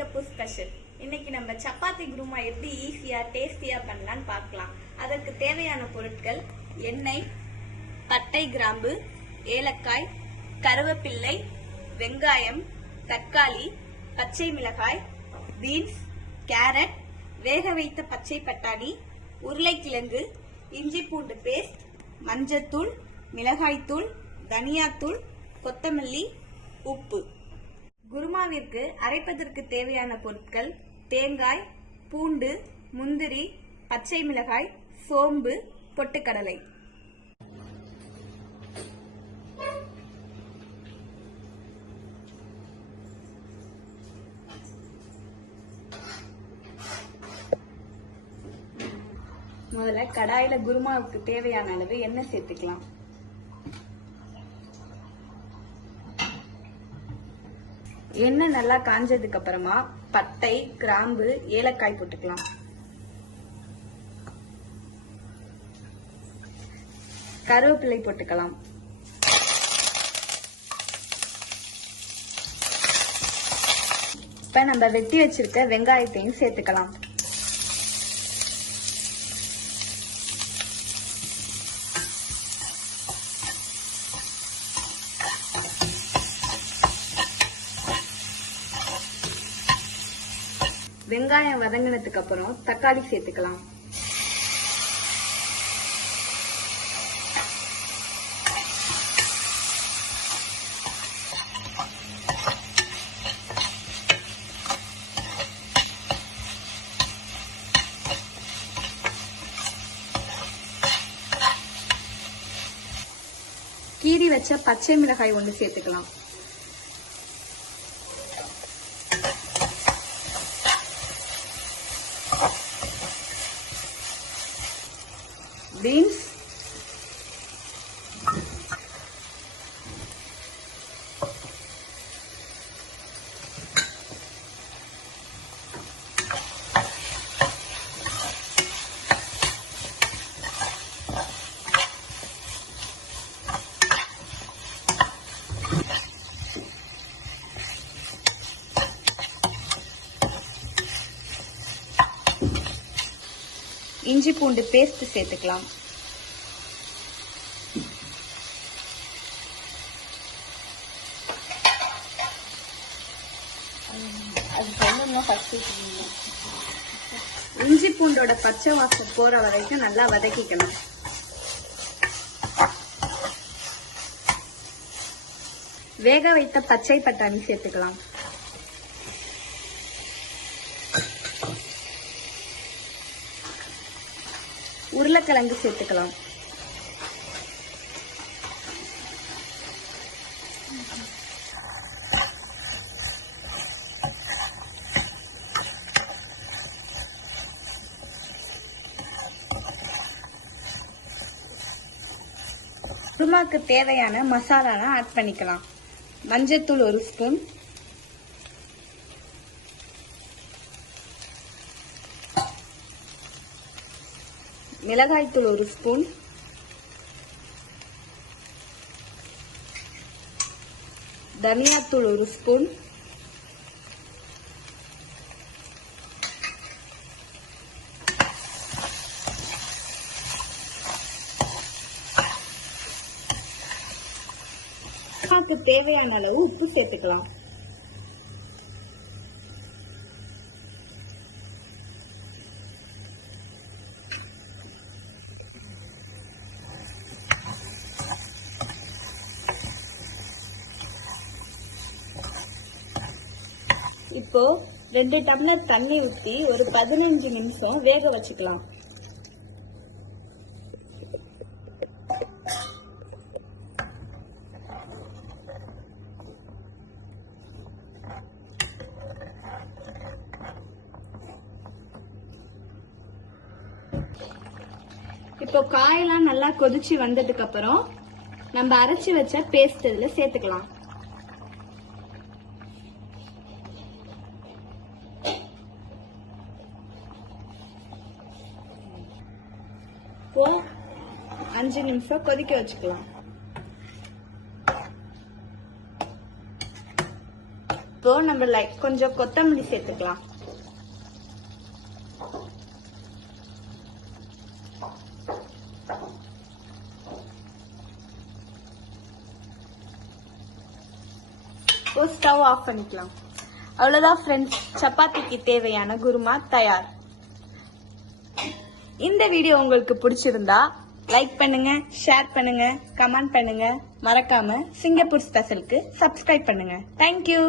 Singapore special. இன்னைக்கு நம்ம சப்பாத்தி குருமா எப்படி ஈஸியா டேஸ்டியா பண்ணலாம்னு பார்க்கலாம். அதற்கு தேவையான பொருட்கள்: எண்ணெய், பட்டை, கிராம்பு, ஏலக்காய், கருவேப்பிள்ளை, வெங்காயம், தக்காளி, பச்சை மிளகாய், பீன்ஸ், கேரட், வேக வைத்த பச்சை பட்டாணி, உருளைக்கிழங்கு, இஞ்சி பூண்டு பேஸ்ட், மஞ்சத்தூள், மிளகாய்த்தூள், தனியாத்தூள், கொத்தமல்லி, உப்பு. குருமாவிற்கு அரைப்பதற்கு தேவையான பொருட்கள்: தேங்காய், பூண்டு, முந்திரி, பச்சை மிளகாய், சோம்பு, பொட்டுக்கடலை. முதல்ல கடாயில குருமாவுக்கு தேவையான அளவு எண்ணெய் சேர்த்துக்கலாம். எண்ணெய் நல்லா காஞ்சதுக்கு அப்புறமா பட்டை, கிராம்பு, ஏலக்காய் போட்டுக்கலாம். கருவேப்பிலை போட்டுக்கலாம். இப்ப நம்ம வெட்டி வச்சிருக்க வெங்காயத்தையும் சேர்த்துக்கலாம். வெங்காயம் வதங்கினதுக்கு அப்புறம் தக்காளி சேர்த்துக்கலாம். கீறி வச்ச பச்சை மிளகாய் ஒன்று சேர்த்துக்கலாம். பீன்ஸ், இஞ்சி பூண்டு பேஸ்ட் சேர்த்துக்கலாம். இஞ்சி பூண்டோட பச்சை வாசம் போற வரைக்கும் நல்லா வதக்கிக்கலாம். வேக வைத்த பச்சை பட்டாணி சேர்த்துக்கலாம். உருளைக்கிழங்கு சேர்த்துக்கலாம். குருமாக்கு தேவையான மசாலா ஆட் பண்ணிக்கலாம். மஞ்சத்தூள் 1 ஸ்பூன், மிளகாய்த்தூள் 1 ஸ்பூன், தனியாத்தூள் 1 ஸ்பூன், தேவையான அளவு உப்பு சேர்த்துக்கலாம். இப்போ 2 டம்ளர் தண்ணி ஊற்றி ஒரு 15 நிமிஷம் வேக வச்சுக்கலாம். இப்போ காயெல்லாம் நல்லா கொதிச்சு வந்ததுக்கு அப்புறம் நம்ம அரைச்சு வச்ச பேஸ்ட் இதுல சேர்த்துக்கலாம். இப்போ 5 நிமிஷம் கொதிக்க வச்சுக்கலாம். இப்போ இப்போ நம்ம கொஞ்சம் கொத்தமல்லி சேர்த்துக்கலாம். ஸ்டவ் ஆஃப் பண்ணிக்கலாம். அவ்வளவுதான் ஃப்ரெண்ட்ஸ், சப்பாத்திக்கு தேவையான குருமா தயார். இந்த வீடியோ உங்களுக்கு பிடிச்சிருந்தா லைக் பண்ணுங்க, ஷேர் பண்ணுங்க, கமெண்ட் பண்ணுங்க. மறக்காம சிங்கப்பூர் ஸ்பெஷலுக்கு சப்ஸ்கிரைப் பண்ணுங்க. தேங்க்யூ.